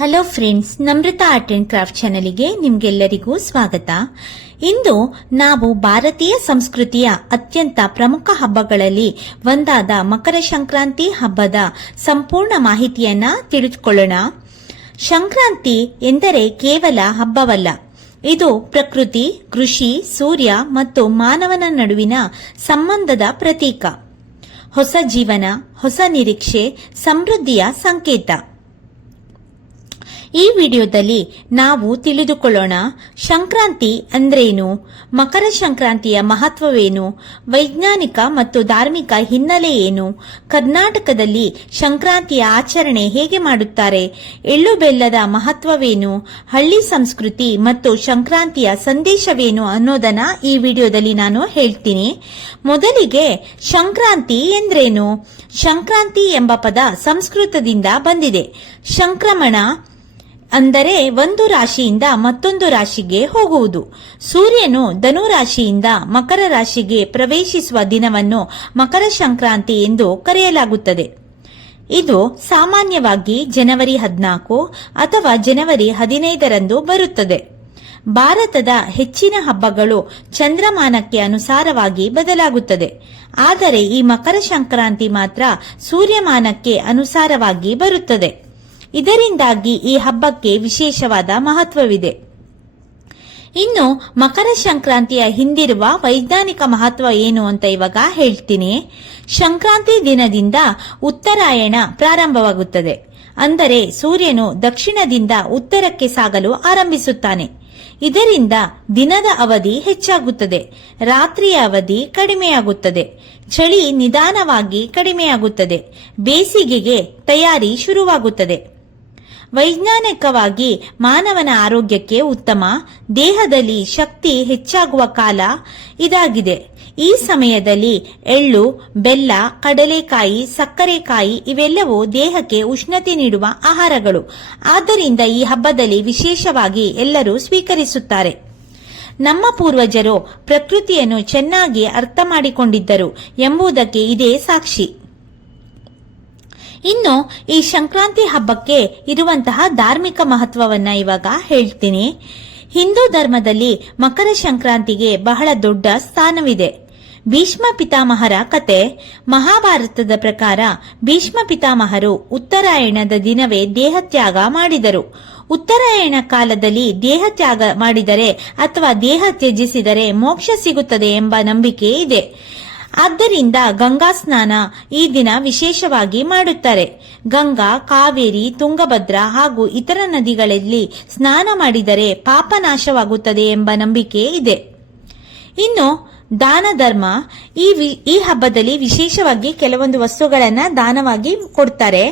Hello friends, Namrata art and craft ಚಾನೆಲ್ಗೆ ನಿಮ್ಗೆಲ್ಲರಿಗೂ ಸ್ವಾಗತ. ಇಂದು ನಾವು ಭಾರತೀಯ ಸಂಸ್ಕೃತಿಯ ಅತ್ಯಂತ ಪ್ರಮುಖ ಹಬ್ಬಗಳಲ್ಲಿ ಒಂದಾದ ಮಕರ ಸಂಕ್ರಾಂತಿ ಹಬ್ಬದ ಸಂಪೂರ್ಣ ಮಾಹಿತಿಯನ್ನ ತಿಳಿದುಕೊಳ್ಳೋಣ. ಸಂಕ್ರಾಂತಿ ಎಂದರೆ ಕೇವಲ ಹಬ್ಬವಲ್ಲ, ಇದು ಪ್ರಕೃತಿ, ಕೃಷಿ, ಸೂರ್ಯ ಮತ್ತು ಮಾನವನ ನಡುವಿನ ಸಂಬಂಧದ ಪ್ರತೀಕ. ಹೊಸ ಜೀವನ, ಹೊಸ ನಿರೀಕ್ಷೆ, ಸಮೃದ್ಧಿಯ ಸಂಕೇತ. ಈ ವಿಡಿಯೋದಲ್ಲಿ ನಾವು ತಿಳಿದುಕೊಳ್ಳೋಣ ಸಂಕ್ರಾಂತಿ ಅಂದ್ರೇನು, ಮಕರ ಸಂಕ್ರಾಂತಿಯ ಮಹತ್ವವೇನು, ವೈಜ್ಞಾನಿಕ ಮತ್ತು ಧಾರ್ಮಿಕ ಹಿನ್ನೆಲೆ ಏನು, ಕರ್ನಾಟಕದಲ್ಲಿ ಸಂಕ್ರಾಂತಿಯ ಆಚರಣೆ ಹೇಗೆ ಮಾಡುತ್ತಾರೆ, ಎಳ್ಳು ಬೆಲ್ಲದ ಮಹತ್ವವೇನು, ಹಳ್ಳಿ ಸಂಸ್ಕೃತಿ ಮತ್ತು ಸಂಕ್ರಾಂತಿಯ ಸಂದೇಶವೇನು ಅನ್ನೋದನ್ನ ಈ ವಿಡಿಯೋದಲ್ಲಿ ನಾನು ಹೇಳ್ತೀನಿ. ಮೊದಲಿಗೆ ಸಂಕ್ರಾಂತಿ ಎಂದ್ರೇನು? ಸಂಕ್ರಾಂತಿ ಎಂಬ ಪದ ಸಂಸ್ಕೃತದಿಂದ ಬಂದಿದೆ. ಸಂಕ್ರಮಣ ಅಂದರೆ ಒಂದು ರಾಶಿಯಿಂದ ಮತ್ತೊಂದು ರಾಶಿಗೆ ಹೋಗುವುದು. ಸೂರ್ಯನು ಧನು ರಾಶಿಯಿಂದ ಮಕರ ರಾಶಿಗೆ ಪ್ರವೇಶಿಸುವ ದಿನವನ್ನು ಮಕರ ಸಂಕ್ರಾಂತಿ ಎಂದು ಕರೆಯಲಾಗುತ್ತದೆ. ಇದು ಸಾಮಾನ್ಯವಾಗಿ ಜನವರಿ 14 ಅಥವಾ ಜನವರಿ 15ರಂದು ಬರುತ್ತದೆ. ಭಾರತದ ಹೆಚ್ಚಿನ ಹಬ್ಬಗಳು ಚಂದ್ರಮಾನಕ್ಕೆ ಅನುಸಾರವಾಗಿ ಬದಲಾಗುತ್ತದೆ, ಆದರೆ ಈ ಮಕರ ಸಂಕ್ರಾಂತಿ ಮಾತ್ರ ಸೂರ್ಯಮಾನಕ್ಕೆ ಅನುಸಾರವಾಗಿ ಬರುತ್ತದೆ. ಇದರಿಂದಾಗಿ ಈ ಹಬ್ಬಕ್ಕೆ ವಿಶೇಷವಾದ ಮಹತ್ವವಿದೆ. ಇನ್ನು ಮಕರ ಸಂಕ್ರಾಂತಿಯ ಹಿಂದಿರುವ ವೈಜ್ಞಾನಿಕ ಮಹತ್ವ ಏನು ಅಂತ ಇವಾಗ ಹೇಳ್ತೀನಿ. ಸಂಕ್ರಾಂತಿ ದಿನದಿಂದ ಉತ್ತರಾಯಣ ಪ್ರಾರಂಭವಾಗುತ್ತದೆ. ಅಂದರೆ ಸೂರ್ಯನು ದಕ್ಷಿಣದಿಂದ ಉತ್ತರಕ್ಕೆ ಸಾಗಲು ಆರಂಭಿಸುತ್ತಾನೆ. ಇದರಿಂದ ದಿನದ ಅವಧಿ ಹೆಚ್ಚಾಗುತ್ತದೆ, ರಾತ್ರಿಯ ಅವಧಿ ಕಡಿಮೆಯಾಗುತ್ತದೆ, ಚಳಿ ನಿಧಾನವಾಗಿ ಕಡಿಮೆಯಾಗುತ್ತದೆ, ಬೇಸಿಗೆಗೆ ತಯಾರಿ ಶುರುವಾಗುತ್ತದೆ. ವೈಜ್ಞಾನಿಕವಾಗಿ ಮಾನವನ ಆರೋಗ್ಯಕ್ಕೆ ಉತ್ತಮ, ದೇಹದಲ್ಲಿ ಶಕ್ತಿ ಹೆಚ್ಚಾಗುವ ಕಾಲ ಇದಾಗಿದೆ. ಈ ಸಮಯದಲ್ಲಿ ಎಳ್ಳು, ಬೆಲ್ಲ, ಕಡಲೆಕಾಯಿ, ಸಕ್ಕರೆಕಾಯಿ ಇವೆಲ್ಲವೂ ದೇಹಕ್ಕೆ ಉಷ್ಣತೆ ನೀಡುವ ಆಹಾರಗಳು. ಆದ್ದರಿಂದ ಈ ಹಬ್ಬದಲ್ಲಿ ವಿಶೇಷವಾಗಿ ಎಲ್ಲರೂ ಸ್ವೀಕರಿಸುತ್ತಾರೆ. ನಮ್ಮ ಪೂರ್ವಜರು ಪ್ರಕೃತಿಯನ್ನು ಚೆನ್ನಾಗಿ ಅರ್ಥ ಮಾಡಿಕೊಂಡಿದ್ದರು ಎಂಬುದಕ್ಕೆ ಇದೇ ಸಾಕ್ಷಿ. ಇನ್ನು ಈ ಸಂಕ್ರಾಂತಿ ಹಬ್ಬಕ್ಕೆ ಇರುವಂತಹ ಧಾರ್ಮಿಕ ಮಹತ್ವವನ್ನ ಇವಾಗ ಹೇಳ್ತೀನಿ. ಹಿಂದೂ ಧರ್ಮದಲ್ಲಿ ಮಕರ ಸಂಕ್ರಾಂತಿಗೆ ಬಹಳ ದೊಡ್ಡ ಸ್ಥಾನವಿದೆ. ಭೀಷ್ಮ ಪಿತಾಮಹರ ಕತೆ. ಮಹಾಭಾರತದ ಪ್ರಕಾರ ಭೀಷ್ಮ ಪಿತಾಮಹರು ಉತ್ತರಾಯಣದ ದಿನವೇ ದೇಹತ್ಯಾಗ ಮಾಡಿದರು. ಉತ್ತರಾಯಣ ಕಾಲದಲ್ಲಿ ದೇಹತ್ಯಾಗ ಮಾಡಿದರೆ ಅಥವಾ ದೇಹ ತ್ಯಜಿಸಿದರೆ ಮೋಕ್ಷ ಸಿಗುತ್ತದೆ ಎಂಬ ನಂಬಿಕೆ ಇದೆ. ಆದ್ದರಿಂದ ಗಂಗಾ ಸ್ನಾನ ಈ ದಿನ ವಿಶೇಷವಾಗಿ ಮಾಡುತ್ತಾರೆ. ಗಂಗಾ, ಕಾವೇರಿ, ತುಂಗಭದ್ರಾ ಹಾಗೂ ಇತರ ನದಿಗಳಲ್ಲಿ ಸ್ನಾನ ಮಾಡಿದರೆ ಪಾಪ ನಾಶವಾಗುತ್ತದೆ ಎಂಬ ನಂಬಿಕೆ ಇದೆ. ಇನ್ನು ದಾನ ಧರ್ಮ. ಈ ಹಬ್ಬದಲ್ಲಿ ವಿಶೇಷವಾಗಿ ಕೆಲವೊಂದು ವಸ್ತುಗಳನ್ನ ದಾನವಾಗಿ ಕೊಡ್ತಾರೆ.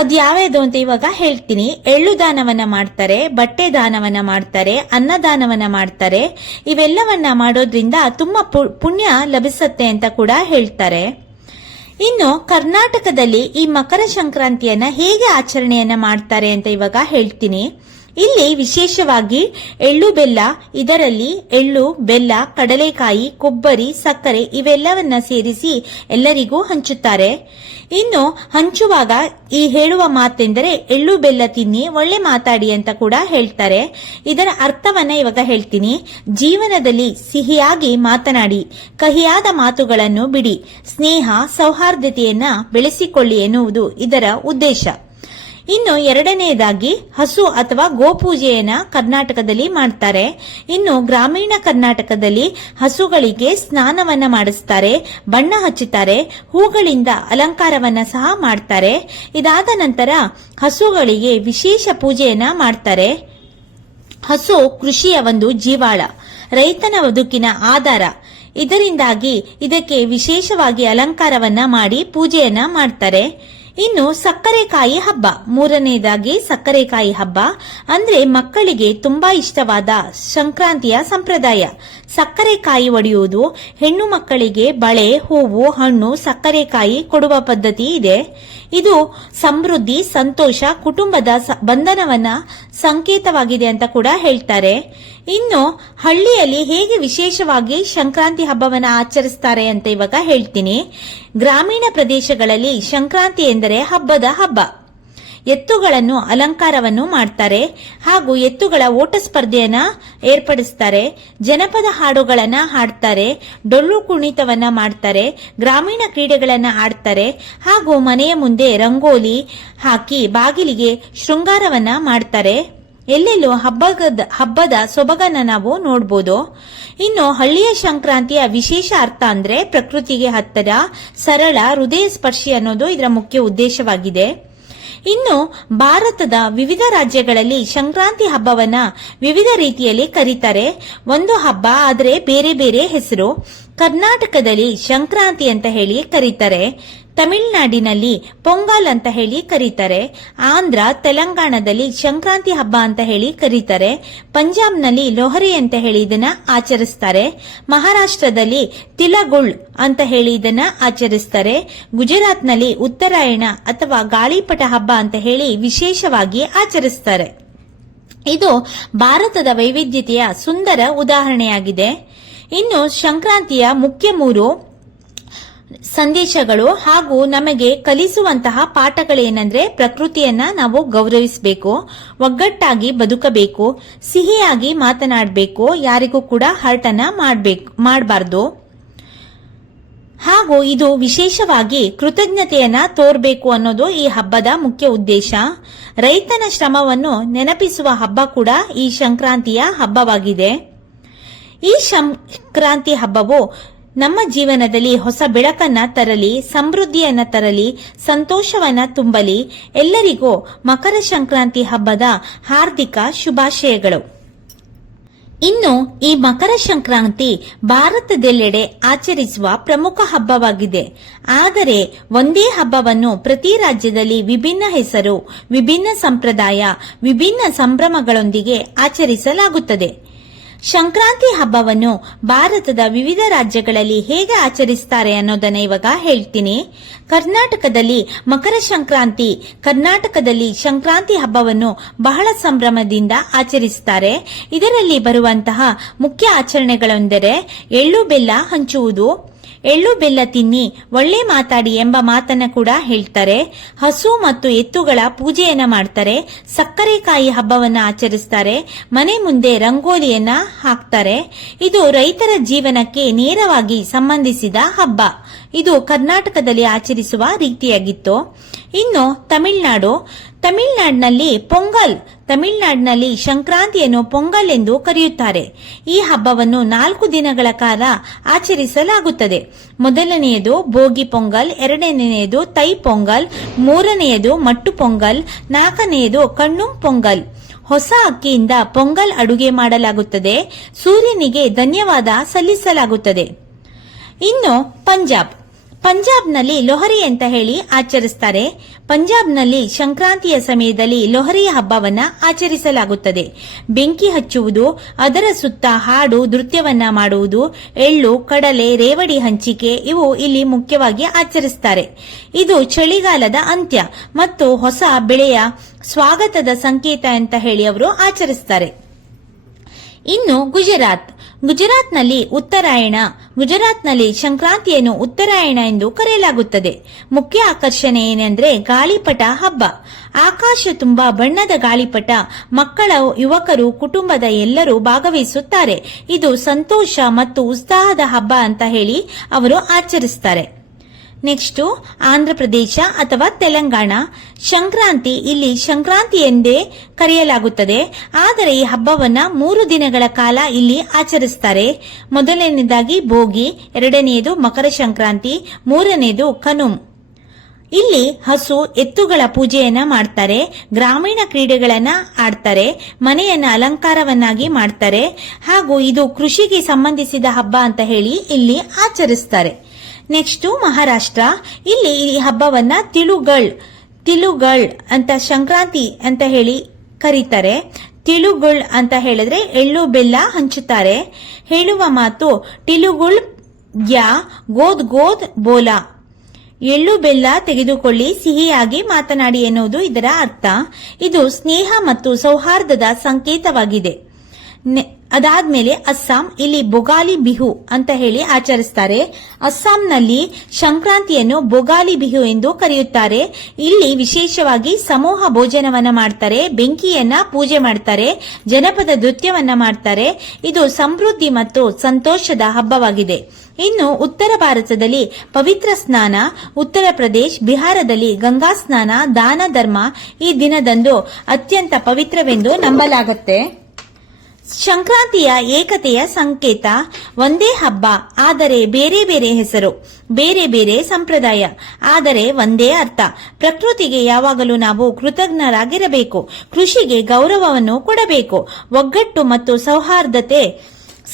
ಅದು ಯಾವ್ಯಾವುದು ಅಂತ ಇವಾಗ ಹೇಳ್ತೀನಿ. ಎಳ್ಳು ದಾನವನ್ನ ಮಾಡ್ತಾರೆ, ಬಟ್ಟೆ ದಾನವನ್ನ ಮಾಡ್ತಾರೆ, ಅನ್ನದಾನವನ್ನ ಮಾಡ್ತಾರೆ. ಇವೆಲ್ಲವನ್ನ ಮಾಡೋದ್ರಿಂದ ತುಂಬಾ ಪುಣ್ಯ ಲಭಿಸುತ್ತೆ ಅಂತ ಕೂಡ ಹೇಳ್ತಾರೆ. ಇನ್ನು ಕರ್ನಾಟಕದಲ್ಲಿ ಈ ಮಕರ ಸಂಕ್ರಾಂತಿಯನ್ನ ಹೇಗೆ ಆಚರಣೆಯನ್ನ ಮಾಡ್ತಾರೆ ಅಂತ ಇವಾಗ ಹೇಳ್ತೀನಿ. ಇಲ್ಲಿ ವಿಶೇಷವಾಗಿ ಎಳ್ಳು ಬೆಲ್ಲ, ಇದರಲ್ಲಿ ಎಳ್ಳು, ಬೆಲ್ಲ, ಕಡಲೆಕಾಯಿ, ಕೊಬ್ಬರಿ, ಸಕ್ಕರೆ ಇವೆಲ್ಲವನ್ನ ಸೇರಿಸಿ ಎಲ್ಲರಿಗೂ ಹಂಚುತ್ತಾರೆ. ಇನ್ನು ಹಂಚುವಾಗ ಈ ಹೇಳುವ ಮಾತೆಂದರೆ ಎಳ್ಳು ಬೆಲ್ಲ ತಿನ್ನಿ, ಒಳ್ಳೆ ಮಾತಾಡಿ ಅಂತ ಕೂಡ ಹೇಳ್ತಾರೆ. ಇದರ ಅರ್ಥವನ್ನ ಇವಾಗ ಹೇಳ್ತೀನಿ. ಜೀವನದಲ್ಲಿ ಸಿಹಿಯಾಗಿ ಮಾತನಾಡಿ, ಕಹಿಯಾದ ಮಾತುಗಳನ್ನು ಬಿಡಿ, ಸ್ನೇಹ ಸೌಹಾರ್ದತೆಯನ್ನ ಬೆಳೆಸಿಕೊಳ್ಳಿ ಎನ್ನುವುದು ಇದರ ಉದ್ದೇಶ. ಇನ್ನು ಎರಡನೆಯದಾಗಿ ಹಸು ಅಥವಾ ಗೋಪೂಜೆಯನ್ನ ಕರ್ನಾಟಕದಲ್ಲಿ ಮಾಡ್ತಾರೆ. ಇನ್ನು ಗ್ರಾಮೀಣ ಕರ್ನಾಟಕದಲ್ಲಿ ಹಸುಗಳಿಗೆ ಸ್ನಾನವನ್ನ ಮಾಡಿಸ್ತಾರೆ, ಬಣ್ಣ ಹಚ್ಚುತ್ತಾರೆ, ಹೂಗಳಿಂದ ಅಲಂಕಾರವನ್ನ ಸಹ ಮಾಡ್ತಾರೆ. ಇದಾದ ನಂತರ ಹಸುಗಳಿಗೆ ವಿಶೇಷ ಪೂಜೆಯನ್ನ ಮಾಡ್ತಾರೆ. ಹಸು ಕೃಷಿಯ ಒಂದು ಜೀವಾಳ, ರೈತನ ಬದುಕಿನ ಆಧಾರ. ಇದರಿಂದಾಗಿ ಇದಕ್ಕೆ ವಿಶೇಷವಾಗಿ ಅಲಂಕಾರವನ್ನ ಮಾಡಿ ಪೂಜೆಯನ್ನ ಮಾಡ್ತಾರೆ. ಇನ್ನು ಸಕ್ಕರೆಕಾಯಿ ಹಬ್ಬ. ಮೂರನೆಯದಾಗಿ ಸಕ್ಕರೆಕಾಯಿ ಹಬ್ಬ ಅಂದ್ರೆ ಮಕ್ಕಳಿಗೆ ತುಂಬಾ ಇಷ್ಟವಾದ ಸಂಕ್ರಾಂತಿಯ ಸಂಪ್ರದಾಯ. ಸಕ್ಕರೆಕಾಯಿ ಒಡೆಯುವುದು, ಹೆಣ್ಣು ಮಕ್ಕಳಿಗೆ ಬಳೆ, ಹೂವು, ಹಣ್ಣು, ಸಕ್ಕರೆಕಾಯಿ ಕೊಡುವ ಪದ್ಧತಿ ಇದೆ. ಇದು ಸಮೃದ್ಧಿ, ಸಂತೋಷ, ಕುಟುಂಬದ ಬಂಧನವನ್ನ ಸಂಕೇತವಾಗಿದೆ ಅಂತ ಕೂಡ ಹೇಳ್ತಾರೆ. ಇನ್ನು ಹಳ್ಳಿಯಲ್ಲಿ ಹೇಗೆ ವಿಶೇಷವಾಗಿ ಸಂಕ್ರಾಂತಿ ಹಬ್ಬವನ್ನ ಆಚರಿಸ್ತಾರೆ ಅಂತ ಇವಾಗ ಹೇಳ್ತೀನಿ. ಗ್ರಾಮೀಣ ಪ್ರದೇಶಗಳಲ್ಲಿ ಸಂಕ್ರಾಂತಿ ಎಂದರೆ ಹಬ್ಬದ ಹಬ್ಬ. ಎತ್ತುಗಳನ್ನು ಅಲಂಕಾರವನ್ನು ಮಾಡ್ತಾರೆ ಹಾಗೂ ಎತ್ತುಗಳ ಓಟ ಸ್ಪರ್ಧೆಯನ್ನ ಏರ್ಪಡಿಸ್ತಾರೆ, ಜನಪದ ಹಾಡುಗಳನ್ನ ಹಾಡ್ತಾರೆ, ಡೊಳ್ಳು ಕುಣಿತವನ್ನ ಮಾಡ್ತಾರೆ, ಗ್ರಾಮೀಣ ಕ್ರೀಡೆಗಳನ್ನ ಆಡ್ತಾರೆ ಹಾಗೂ ಮನೆಯ ಮುಂದೆ ರಂಗೋಲಿ ಹಾಕಿ ಬಾಗಿಲಿಗೆ ಶೃಂಗಾರವನ್ನ ಮಾಡ್ತಾರೆ. ಎಲ್ಲೆಲ್ಲೂ ಹಬ್ಬದ ಸೊಬಗನ್ನ ನಾವು ನೋಡಬಹುದು. ಇನ್ನು ಹಳ್ಳಿಯ ಸಂಕ್ರಾಂತಿಯ ವಿಶೇಷ ಅರ್ಥ ಅಂದ್ರೆ ಪ್ರಕೃತಿಗೆ ಹತ್ತಿರ, ಸರಳ, ಹೃದಯ ಸ್ಪರ್ಶಿ ಅನ್ನೋದು ಇದರ ಮುಖ್ಯ ಉದ್ದೇಶವಾಗಿದೆ. ಇನ್ನು ಭಾರತದ ವಿವಿಧ ರಾಜ್ಯಗಳಲ್ಲಿ ಸಂಕ್ರಾಂತಿ ಹಬ್ಬವನ್ನ ವಿವಿಧ ರೀತಿಯಲ್ಲಿ ಕರೀತಾರೆ. ಒಂದು ಹಬ್ಬ ಆದರೆ ಬೇರೆ ಬೇರೆ ಹೆಸರು. ಕರ್ನಾಟಕದಲ್ಲಿ ಸಂಕ್ರಾಂತಿ ಅಂತ ಹೇಳಿ ಕರೀತಾರೆ, ತಮಿಳುನಾಡಿನಲ್ಲಿ ಪೊಂಗಲ್ ಅಂತ ಹೇಳಿ ಕರೀತಾರೆ, ಆಂಧ್ರ ತೆಲಂಗಾಣದಲ್ಲಿ ಸಂಕ್ರಾಂತಿ ಹಬ್ಬ ಅಂತ ಹೇಳಿ ಕರೀತಾರೆ, ಪಂಜಾಬ್ನಲ್ಲಿ ಲೋಹರಿ ಅಂತ ಹೇಳಿ ಇದನ್ನ ಆಚರಿಸ್ತಾರೆ, ಮಹಾರಾಷ್ಟ್ರದಲ್ಲಿ ತಿಲಗುಳ್ ಅಂತ ಹೇಳಿ ಇದನ್ನ ಆಚರಿಸ್ತಾರೆ, ಗುಜರಾತ್ನಲ್ಲಿ ಉತ್ತರಾಯಣ ಅಥವಾ ಗಾಳಿಪಟ ಹಬ್ಬ ಅಂತ ಹೇಳಿ ವಿಶೇಷವಾಗಿ ಆಚರಿಸ್ತಾರೆ. ಇದು ಭಾರತದ ವೈವಿಧ್ಯತೆಯ ಸುಂದರ ಉದಾಹರಣೆಯಾಗಿದೆ. ಇನ್ನು ಸಂಕ್ರಾಂತಿಯ ಮುಖ್ಯ 3 ಸಂದೇಶಗಳು ಹಾಗೂ ನಮಗೆ ಕಲಿಸುವಂತಹ ಪಾಠಗಳೇನೆಂದ್ರೆ ಪ್ರಕೃತಿಯನ್ನ ನಾವು ಗೌರವಿಸಬೇಕು, ಒಗ್ಗಟ್ಟಾಗಿ ಬದುಕಬೇಕು, ಸಿಹಿಯಾಗಿ ಮಾತನಾಡಬೇಕು, ಯಾರಿಗೂ ಕೂಡ ಹರ್ಟ್ ಅನ್ನ ಮಾಡಬಾರ್ದು ಹಾಗೂ ಇದು ವಿಶೇಷವಾಗಿ ಕೃತಜ್ಞತೆಯನ್ನ ತೋರಬೇಕು ಅನ್ನೋದು ಈ ಹಬ್ಬದ ಮುಖ್ಯ ಉದ್ದೇಶ. ರೈತನ ಶ್ರಮವನ್ನು ನೆನಪಿಸುವ ಹಬ್ಬ ಕೂಡ ಈ ಸಂಕ್ರಾಂತಿಯ ಹಬ್ಬವಾಗಿದೆ. ಈ ಸಂಕ್ರಾಂತಿ ಹಬ್ಬವು ನಮ್ಮ ಜೀವನದಲ್ಲಿ ಹೊಸ ಬೆಳಕನ್ನ ತರಲಿ, ಸಮೃದ್ಧಿಯನ್ನ ತರಲಿ, ಸಂತೋಷವನ್ನ ತುಂಬಲಿ. ಎಲ್ಲರಿಗೂ ಮಕರ ಸಂಕ್ರಾಂತಿ ಹಬ್ಬದ ಹಾರ್ದಿಕ ಶುಭಾಶಯಗಳು. ಇನ್ನು ಈ ಮಕರ ಸಂಕ್ರಾಂತಿ ಭಾರತದೆಲ್ಲೆಡೆ ಆಚರಿಸುವ ಪ್ರಮುಖ ಹಬ್ಬವಾಗಿದೆ. ಆದರೆ ಒಂದೇ ಹಬ್ಬವನ್ನು ಪ್ರತಿ ರಾಜ್ಯದಲ್ಲಿ ವಿಭಿನ್ನ ಹೆಸರು, ವಿಭಿನ್ನ ಸಂಪ್ರದಾಯ, ವಿಭಿನ್ನ ಸಂಭ್ರಮಗಳೊಂದಿಗೆ ಆಚರಿಸಲಾಗುತ್ತದೆ. ಸಂಕ್ರಾಂತಿ ಹಬ್ಬವನ್ನು ಭಾರತದ ವಿವಿಧ ರಾಜ್ಯಗಳಲ್ಲಿ ಹೇಗೆ ಆಚರಿಸ್ತಾರೆ ಅನ್ನೋದನ್ನ ಇವಾಗ ಹೇಳ್ತೀನಿ. ಕರ್ನಾಟಕದಲ್ಲಿ ಮಕರ ಸಂಕ್ರಾಂತಿ, ಕರ್ನಾಟಕದಲ್ಲಿ ಸಂಕ್ರಾಂತಿ ಹಬ್ಬವನ್ನು ಬಹಳ ಸಂಭ್ರಮದಿಂದ ಆಚರಿಸುತ್ತಾರೆ. ಇದರಲ್ಲಿ ಬರುವಂತಹ ಮುಖ್ಯ ಆಚರಣೆಗಳೆಂದರೆ ಎಳ್ಳು ಬೆಲ್ಲ ಹಂಚುವುದು, ಎಳ್ಳು ಬೆಲ್ಲ ತಿನ್ನಿ ಒಳ್ಳೆ ಮಾತಾಡಿ ಎಂಬ ಮಾತನ್ನ ಕೂಡ ಹೇಳ್ತಾರೆ. ಹಸು ಮತ್ತು ಎತ್ತುಗಳ ಪೂಜೆಯನ್ನ ಮಾಡ್ತಾರೆ, ಸಕ್ಕರೆಕಾಯಿ ಹಬ್ಬವನ್ನ ಆಚರಿಸ್ತಾರೆ, ಮನೆ ಮುಂದೆ ರಂಗೋಲಿಯನ್ನ ಹಾಕ್ತಾರೆ. ಇದು ರೈತರ ಜೀವನಕ್ಕೆ ನೇರವಾಗಿ ಸಂಬಂಧಿಸಿದ ಹಬ್ಬ. ಇದು ಕರ್ನಾಟಕದಲ್ಲಿ ಆಚರಿಸುವ ರೀತಿಯಾಗಿತ್ತು. ಇನ್ನು ತಮಿಳುನಾಡಿನಲ್ಲಿ ಪೊಂಗಲ್, ತಮಿಳುನಾಡಿನಲ್ಲಿ ಸಂಕ್ರಾಂತಿಯನ್ನು ಪೊಂಗಲ್ ಎಂದು ಕರೆಯುತ್ತಾರೆ. ಈ ಹಬ್ಬವನ್ನು 4 ದಿನಗಳ ಕಾಲ ಆಚರಿಸಲಾಗುತ್ತದೆ. ಮೊದಲನೆಯದು ಭೋಗಿ ಪೊಂಗಲ್, ಎರಡನೆಯದು ತೈ ಪೊಂಗಲ್, ಮೂರನೆಯದು ಮಟ್ಟು ಪೊಂಗಲ್, ನಾಲ್ಕನೆಯದು ಕಣ್ಣುಂ ಪೊಂಗಲ್. ಹೊಸ ಅಕ್ಕಿಯಿಂದ ಪೊಂಗಲ್ ಅಡುಗೆ ಮಾಡಲಾಗುತ್ತದೆ. ಸೂರ್ಯನಿಗೆ ಧನ್ಯವಾದ ಸಲ್ಲಿಸಲಾಗುತ್ತದೆ. ಇನ್ನು ಪಂಜಾಬ್ನಲ್ಲಿ ಲೋಹರಿ ಅಂತ ಹೇಳಿ ಆಚರಿಸ್ತಾರೆ. ಪಂಜಾಬ್ನಲ್ಲಿ ಸಂಕ್ರಾಂತಿಯ ಸಮಯದಲ್ಲಿ ಲೋಹರಿಯ ಹಬ್ಬವನ್ನ ಆಚರಿಸಲಾಗುತ್ತದೆ. ಬೆಂಕಿ ಹಚ್ಚುವುದು, ಅದರ ಸುತ್ತ ಹಾಡು, ನೃತ್ಯವನ್ನ ಮಾಡುವುದು, ಎಳ್ಳು, ಕಡಲೆ, ರೇವಡಿ ಹಂಚಿಕೆ ಇವು ಇಲ್ಲಿ ಮುಖ್ಯವಾಗಿ ಆಚರಿಸ್ತಾರೆ. ಇದು ಚಳಿಗಾಲದ ಅಂತ್ಯ ಮತ್ತು ಹೊಸ ಬೆಳೆಯ ಸ್ವಾಗತದ ಸಂಕೇತ ಅಂತ ಹೇಳಿ ಅವರು ಆಚರಿಸ್ತಾರೆ. ಇನ್ನು ಗುಜರಾತ್ನಲ್ಲಿ ಉತ್ತರಾಯಣ, ಗುಜರಾತ್ನಲ್ಲಿ ಸಂಕ್ರಾಂತಿಯನ್ನು ಉತ್ತರಾಯಣ ಎಂದು ಕರೆಯಲಾಗುತ್ತದೆ. ಮುಖ್ಯ ಆಕರ್ಷಣೆ ಏನೆಂದ್ರೆ ಗಾಳಿಪಟ ಹಬ್ಬ. ಆಕಾಶ ತುಂಬಾ ಬಣ್ಣದ ಗಾಳಿಪಟ, ಮಕ್ಕಳ, ಯುವಕರು, ಕುಟುಂಬದ ಎಲ್ಲರೂ ಭಾಗವಹಿಸುತ್ತಾರೆ. ಇದು ಸಂತೋಷ ಮತ್ತು ಉತ್ಸಾಹದ ಹಬ್ಬ ಅಂತ ಹೇಳಿ ಅವರು ಆಚರಿಸ್ತಾರೆ. ನೆಕ್ಸ್ಟ್ ಆಂಧ್ರಪ್ರದೇಶ ಅಥವಾ ತೆಲಂಗಾಣ. ಸಂಕ್ರಾಂತಿ ಇಲ್ಲಿ ಸಂಕ್ರಾಂತಿ ಎಂದೇ ಕರೆಯಲಾಗುತ್ತದೆ. ಆದರೆ ಈ ಹಬ್ಬವನ್ನ 3 ದಿನಗಳ ಕಾಲ ಇಲ್ಲಿ ಆಚರಿಸ್ತಾರೆ. ಮೊದಲನೇದಾಗಿ ಭೋಗಿ, ಎರಡನೆಯದು ಮಕರ ಸಂಕ್ರಾಂತಿ, ಮೂರನೆಯದು ಕನುಮ್. ಇಲ್ಲಿ ಹಸು, ಎತ್ತುಗಳ ಪೂಜೆಯನ್ನ ಮಾಡ್ತಾರೆ, ಗ್ರಾಮೀಣ ಕ್ರೀಡೆಗಳನ್ನ ಆಡ್ತಾರೆ, ಮನೆಯನ್ನ ಅಲಂಕಾರವನ್ನಾಗಿ ಮಾಡ್ತಾರೆ ಹಾಗೂ ಇದು ಕೃಷಿಗೆ ಸಂಬಂಧಿಸಿದ ಹಬ್ಬ ಅಂತ ಹೇಳಿ ಇಲ್ಲಿ ಆಚರಿಸ್ತಾರೆ. ನೆಕ್ಸ್ಟ್ ಮಹಾರಾಷ್ಟ್ರ. ಇಲ್ಲಿ ಈ ಹಬ್ಬವನ್ನ ತಿಳುಗಳ್ ಅಂತ ಸಂಕ್ರಾಂತಿ ಅಂತ ಹೇಳಿ ಕರೀತಾರೆ. ತಿಳುಗುಳ್ ಅಂತ ಹೇಳಿದ್ರೆ ಎಳ್ಳು ಬೆಲ್ಲ ಹಂಚುತ್ತಾರೆ. ಹೇಳುವ ಮಾತು ಟಿಲುಗುಳ್ ಗ್ಯಾ ಗೋದ್ ಬೋಲಾ. ಎಳ್ಳು ಬೆಲ್ಲ ತೆಗೆದುಕೊಳ್ಳಿ, ಸಿಹಿಯಾಗಿ ಮಾತನಾಡಿ ಎನ್ನುವುದು ಇದರ ಅರ್ಥ. ಇದು ಸ್ನೇಹ ಮತ್ತು ಸೌಹಾರ್ದದ ಸಂಕೇತವಾಗಿದೆ. ಅದಾದ್ಮೇಲೆ ಅಸ್ಸಾಂ, ಇಲ್ಲಿ ಬೊಗಾಲಿ ಬಿಹು ಅಂತ ಹೇಳಿ ಆಚರಿಸ್ತಾರೆ. ಅಸ್ಸಾಂನಲ್ಲಿ ಸಂಕ್ರಾಂತಿಯನ್ನು ಬೊಗಾಲಿ ಬಿಹು ಎಂದು ಕರೆಯುತ್ತಾರೆ. ಇಲ್ಲಿ ವಿಶೇಷವಾಗಿ ಸಮೂಹ ಭೋಜನವನ್ನ ಮಾಡ್ತಾರೆ, ಬೆಂಕಿಯನ್ನ ಪೂಜೆ ಮಾಡ್ತಾರೆ, ಜನಪದ ನೃತ್ಯವನ್ನ ಮಾಡ್ತಾರೆ. ಇದು ಸಮೃದ್ಧಿ ಮತ್ತು ಸಂತೋಷದ ಹಬ್ಬವಾಗಿದೆ. ಇನ್ನು ಉತ್ತರ ಭಾರತದಲ್ಲಿ ಪವಿತ್ರ ಸ್ನಾನ, ಉತ್ತರ ಪ್ರದೇಶ್, ಬಿಹಾರದಲ್ಲಿ ಗಂಗಾ ಸ್ನಾನ, ದಾನ ಧರ್ಮ ಈ ದಿನದಂದು ಅತ್ಯಂತ ಪವಿತ್ರವೆಂದು ನಂಬಲಾಗುತ್ತೆ. ಸಂಕ್ರಾಂತಿಯ ಏಕತೆಯ ಸಂಕೇತ. ಒಂದೇ ಹಬ್ಬ, ಆದರೆ ಬೇರೆ ಬೇರೆ ಹೆಸರು, ಬೇರೆ ಬೇರೆ ಸಂಪ್ರದಾಯ, ಆದರೆ ಒಂದೇ ಅರ್ಥ. ಪ್ರಕೃತಿಗೆ ಯಾವಾಗಲೂ ನಾವು ಕೃತಜ್ಞರಾಗಿರಬೇಕು, ಕೃಷಿಗೆ ಗೌರವವನ್ನು ಕೊಡಬೇಕು. ಒಗ್ಗಟ್ಟು ಮತ್ತು ಸೌಹಾರ್ದತೆ,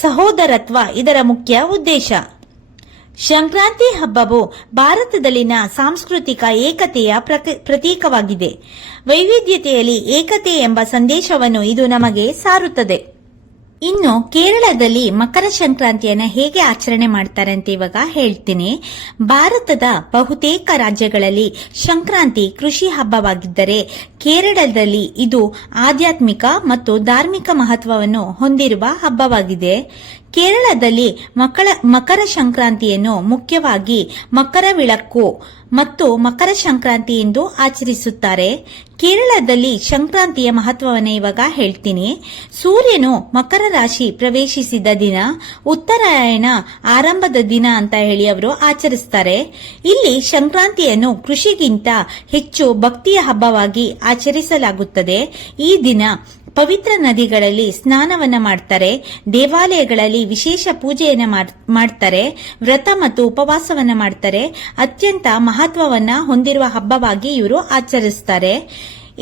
ಸಹೋದರತ್ವ ಇದರ ಮುಖ್ಯ ಉದ್ದೇಶ. ಸಂಕ್ರಾಂತಿ ಹಬ್ಬವು ಭಾರತದಲ್ಲಿನ ಸಾಂಸ್ಕೃತಿಕ ಏಕತೆಯ ಪ್ರತೀಕವಾಗಿದೆ. ವೈವಿಧ್ಯತೆಯಲ್ಲಿ ಏಕತೆ ಎಂಬ ಸಂದೇಶವನ್ನು ಇದು ನಮಗೆ ಸಾರುತ್ತದೆ. ಇನ್ನು ಕೇರಳದಲ್ಲಿ ಮಕರ ಸಂಕ್ರಾಂತಿಯನ್ನ ಹೇಗೆ ಆಚರಣೆ ಮಾಡ್ತಾರೆ ಅಂತ ಇವಾಗ ಹೇಳ್ತೀನಿ. ಭಾರತದ ಬಹುತೇಕ ರಾಜ್ಯಗಳಲ್ಲಿ ಸಂಕ್ರಾಂತಿ ಕೃಷಿ ಹಬ್ಬವಾಗಿದ್ದರೆ ಕೇರಳದಲ್ಲಿ ಇದು ಆಧ್ಯಾತ್ಮಿಕ ಮತ್ತು ಧಾರ್ಮಿಕ ಮಹತ್ವವನ್ನು ಹೊಂದಿರುವ ಹಬ್ಬವಾಗಿದೆ. ಕೇರಳದಲ್ಲಿ ಮಕರ ಸಂಕ್ರಾಂತಿಯನ್ನು ಮುಖ್ಯವಾಗಿ ಮಕರ ವಿಳಕ್ಕು ಮತ್ತು ಮಕರ ಸಂಕ್ರಾಂತಿ ಎಂದು ಆಚರಿಸುತ್ತಾರೆ. ಕೇರಳದಲ್ಲಿ ಸಂಕ್ರಾಂತಿಯ ಮಹತ್ವವನ್ನು ಇವಾಗ ಹೇಳ್ತೀನಿ. ಸೂರ್ಯನು ಮಕರ ರಾಶಿ ಪ್ರವೇಶಿಸಿದ ದಿನ ಉತ್ತರಾಯಣ ಆರಂಭದ ದಿನ ಅಂತ ಹೇಳಿ ಅವರು ಆಚರಿಸ್ತಾರೆ. ಇಲ್ಲಿ ಸಂಕ್ರಾಂತಿಯನ್ನು ಕೃಷಿಗಿಂತ ಹೆಚ್ಚು ಭಕ್ತಿಯ ಹಬ್ಬವಾಗಿ ಆಚರಿಸಲಾಗುತ್ತದೆ. ಈ ದಿನ ಪವಿತ್ರ ನದಿಗಳಲ್ಲಿ ಸ್ನಾನವನ್ನ ಮಾಡ್ತಾರೆ, ದೇವಾಲಯಗಳಲ್ಲಿ ವಿಶೇಷ ಪೂಜೆಯನ್ನ ಮಾಡ್ತಾರೆ, ವ್ರತ ಮತ್ತು ಉಪವಾಸವನ್ನ ಮಾಡ್ತಾರೆ. ಅತ್ಯಂತ ಮಹತ್ವವನ್ನ ಹೊಂದಿರುವ ಹಬ್ಬವಾಗಿ ಇವರು ಆಚರಿಸ್ತಾರೆ.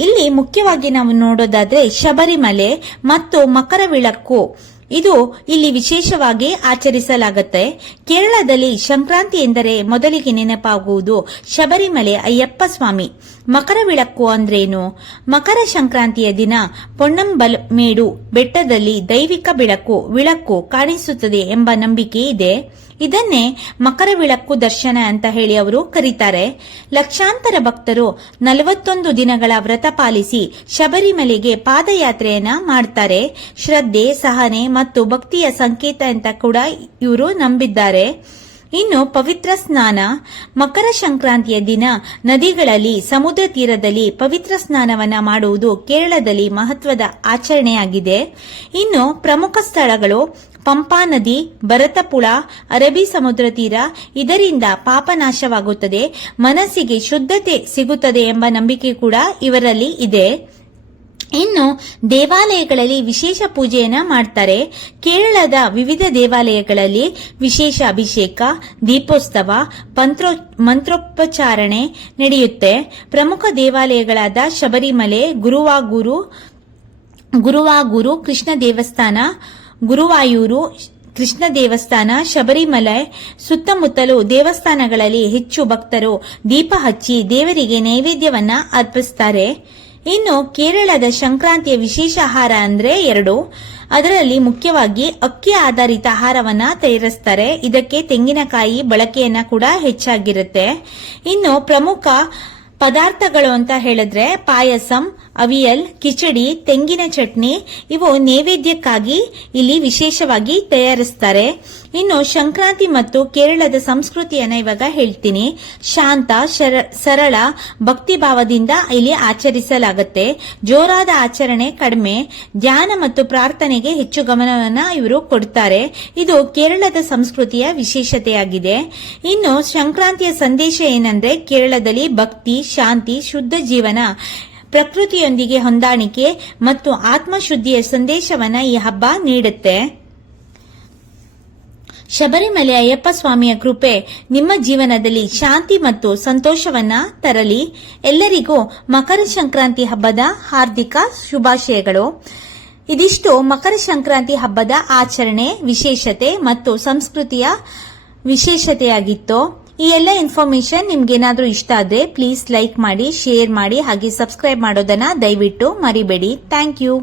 ಇಲ್ಲಿ ಮುಖ್ಯವಾಗಿ ನಾವು ನೋಡೋದಾದ್ರೆ ಶಬರಿಮಲೆ ಮತ್ತು ಮಕರ ವಿಳಕ್ಕು ಇದು ಇಲ್ಲಿ ವಿಶೇಷವಾಗಿ ಆಚರಿಸಲಾಗುತ್ತೆ. ಕೇರಳದಲ್ಲಿ ಸಂಕ್ರಾಂತಿ ಎಂದರೆ ಮೊದಲಿಗೆ ನೆನಪಾಗುವುದು ಶಬರಿಮಲೆ ಅಯ್ಯಪ್ಪ ಸ್ವಾಮಿ. ಮಕರ ವಿಳಕ್ಕು ಅಂದ್ರೇನು? ಮಕರ ಸಂಕ್ರಾಂತಿಯ ದಿನ ಪೊನ್ನಂಬಲಮೇಡು ಬೆಟ್ಟದಲ್ಲಿ ದೈವಿಕ ವಿಳಕ್ಕು ಕಾಣಿಸುತ್ತದೆ ಎಂಬ ನಂಬಿಕೆ ಇದೆ. ಇದನ್ನೇ ಮಕರ ವಿಳಕ್ಕು ದರ್ಶನ ಅಂತ ಹೇಳಿ ಅವರು ಕರೀತಾರೆ. ಲಕ್ಷಾಂತರ ಭಕ್ತರು 41 ದಿನಗಳ ವ್ರತ ಪಾಲಿಸಿ ಶಬರಿಮಲೆಗೆ ಪಾದಯಾತ್ರೆಯನ್ನ ಮಾಡ್ತಾರೆ. ಶ್ರದ್ಧೆ, ಸಹನೆ ಮತ್ತು ಭಕ್ತಿಯ ಸಂಕೇತ ಅಂತ ಕೂಡ ಇವರು ನಂಬಿದ್ದಾರೆ. ಇನ್ನು ಪವಿತ್ರ ಸ್ನಾನ. ಮಕರ ಸಂಕ್ರಾಂತಿಯ ದಿನ ನದಿಗಳಲ್ಲಿ, ಸಮುದ್ರ ತೀರದಲ್ಲಿ ಪವಿತ್ರ ಸ್ನಾನವನ್ನ ಮಾಡುವುದು ಕೇರಳದಲ್ಲಿ ಮಹತ್ವದ ಆಚರಣೆಯಾಗಿದೆ. ಇನ್ನು ಪ್ರಮುಖ ಸ್ಥಳಗಳು ಪಂಪಾ ನದಿ, ಭರತಪುಳ, ಅರಬ್ಬಿ ಸಮುದ್ರ ತೀರ. ಇದರಿಂದ ಪಾಪನಾಶವಾಗುತ್ತದೆ, ಮನಸ್ಸಿಗೆ ಶುದ್ಧತೆ ಸಿಗುತ್ತದೆ ಎಂಬ ನಂಬಿಕೆ ಕೂಡ ಇವರಲ್ಲಿ ಇದೆ. ಇನ್ನು ದೇವಾಲಯಗಳಲ್ಲಿ ವಿಶೇಷ ಪೂಜೆಯನ್ನ ಮಾಡ್ತಾರೆ. ಕೇರಳದ ವಿವಿಧ ದೇವಾಲಯಗಳಲ್ಲಿ ವಿಶೇಷ ಅಭಿಷೇಕ, ದೀಪೋತ್ಸವ, ಮಂತ್ರೋಪಚಾರಣೆ ನಡೆಯುತ್ತೆ. ಪ್ರಮುಖ ದೇವಾಲಯಗಳಾದ ಶಬರಿಮಲೆ, ಗುರುವಾಗೂರು ಕೃಷ್ಣ ದೇವಸ್ಥಾನ, ಗುರುವಾಯೂರು ಕೃಷ್ಣ ದೇವಸ್ಥಾನ, ಶಬರಿಮಲೆ ಸುತ್ತಮುತ್ತಲು ದೇವಸ್ಥಾನಗಳಲ್ಲಿ ಹೆಚ್ಚು ಭಕ್ತರು ದೀಪ ಹಚ್ಚಿ ದೇವರಿಗೆ ನೈವೇದ್ಯವನ್ನ ಅರ್ಪಿಸುತ್ತಾರೆ. ಇನ್ನು ಕೇರಳದ ಸಂಕ್ರಾಂತಿಯ ವಿಶೇಷ ಆಹಾರ ಅಂದ್ರೆ 2. ಅದರಲ್ಲಿ ಮುಖ್ಯವಾಗಿ ಅಕ್ಕಿ ಆಧಾರಿತ ಆಹಾರವನ್ನ ತಯಾರಿಸ್ತಾರೆ. ಇದಕ್ಕೆ ತೆಂಗಿನಕಾಯಿ ಬಳಕೆಯನ್ನ ಕೂಡ ಹೆಚ್ಚಾಗಿರುತ್ತೆ. ಇನ್ನು ಪ್ರಮುಖ ಪದಾರ್ಥಗಳು ಅಂತ ಹೇಳಿದ್ರೆ ಪಾಯಸಂ, ಅವಿಯಲ್, ಕಿಚಡಿ, ತೆಂಗಿನ ಚಟ್ನಿ ಇವು ನೈವೇದ್ಯಕ್ಕಾಗಿ ಇಲ್ಲಿ ವಿಶೇಷವಾಗಿ ತಯಾರಿಸ್ತಾರೆ. ಇನ್ನು ಸಂಕ್ರಾಂತಿ ಮತ್ತು ಕೇರಳದ ಸಂಸ್ಕೃತಿಯನ್ನ ಇವಾಗ ಹೇಳ್ತೀನಿ. ಶಾಂತ, ಸರಳ, ಭಕ್ತಿ ಭಾವದಿಂದ ಇಲ್ಲಿ ಆಚರಿಸಲಾಗುತ್ತೆ. ಜೋರಾದ ಆಚರಣೆ ಕಡಿಮೆ, ಧ್ಯಾನ ಮತ್ತು ಪ್ರಾರ್ಥನೆಗೆ ಹೆಚ್ಚು ಗಮನವನ್ನ ಇವರು ಕೊಡ್ತಾರೆ. ಇದು ಕೇರಳದ ಸಂಸ್ಕೃತಿಯ ವಿಶೇಷತೆಯಾಗಿದೆ. ಇನ್ನು ಸಂಕ್ರಾಂತಿಯ ಸಂದೇಶ ಏನಂದ್ರೆ ಕೇರಳದಲ್ಲಿ ಭಕ್ತಿ, ಶಾಂತಿ, ಶುದ್ಧ ಜೀವನ, ಪ್ರಕೃತಿಯೊಂದಿಗೆ ಹೊಂದಾಣಿಕೆ ಮತ್ತು ಆತ್ಮಶುದ್ಧಿಯ ಸಂದೇಶವನ್ನ ಈ ಹಬ್ಬ ನೀಡುತ್ತೆ. ಶಬರಿಮಲೆ ಅಯ್ಯಪ್ಪ ಸ್ವಾಮಿಯ ಕೃಪೆ ನಿಮ್ಮ ಜೀವನದಲ್ಲಿ ಶಾಂತಿ ಮತ್ತು ಸಂತೋಷವನ್ನ ತರಲಿ. ಎಲ್ಲರಿಗೂ ಮಕರ ಸಂಕ್ರಾಂತಿ ಹಬ್ಬದ ಹಾರ್ದಿಕ ಶುಭಾಶಯಗಳು. ಇದಿಷ್ಟು ಮಕರ ಸಂಕ್ರಾಂತಿ ಹಬ್ಬದ ಆಚರಣೆ, ವಿಶೇಷತೆ ಮತ್ತು ಸಂಸ್ಕೃತಿಯ ವಿಶೇಷತೆಯಾಗಿತ್ತು. ಈ ಎಲ್ಲ ಇನ್ಫಾರ್ಮೇಶನ್ ನಿಮ್ಗೇನಾದ್ರೂ ಇಷ್ಟ ಆದ್ರೆ ಪ್ಲೀಸ್ ಲೈಕ್ ಮಾಡಿ, ಶೇರ್ ಮಾಡಿ, ಹಾಗೆ ಸಬ್ಸ್ಕ್ರೈಬ್ ಮಾಡೋದನ್ನ ದಯವಿಟ್ಟು ಮರಿಬೇಡಿ. Thank you.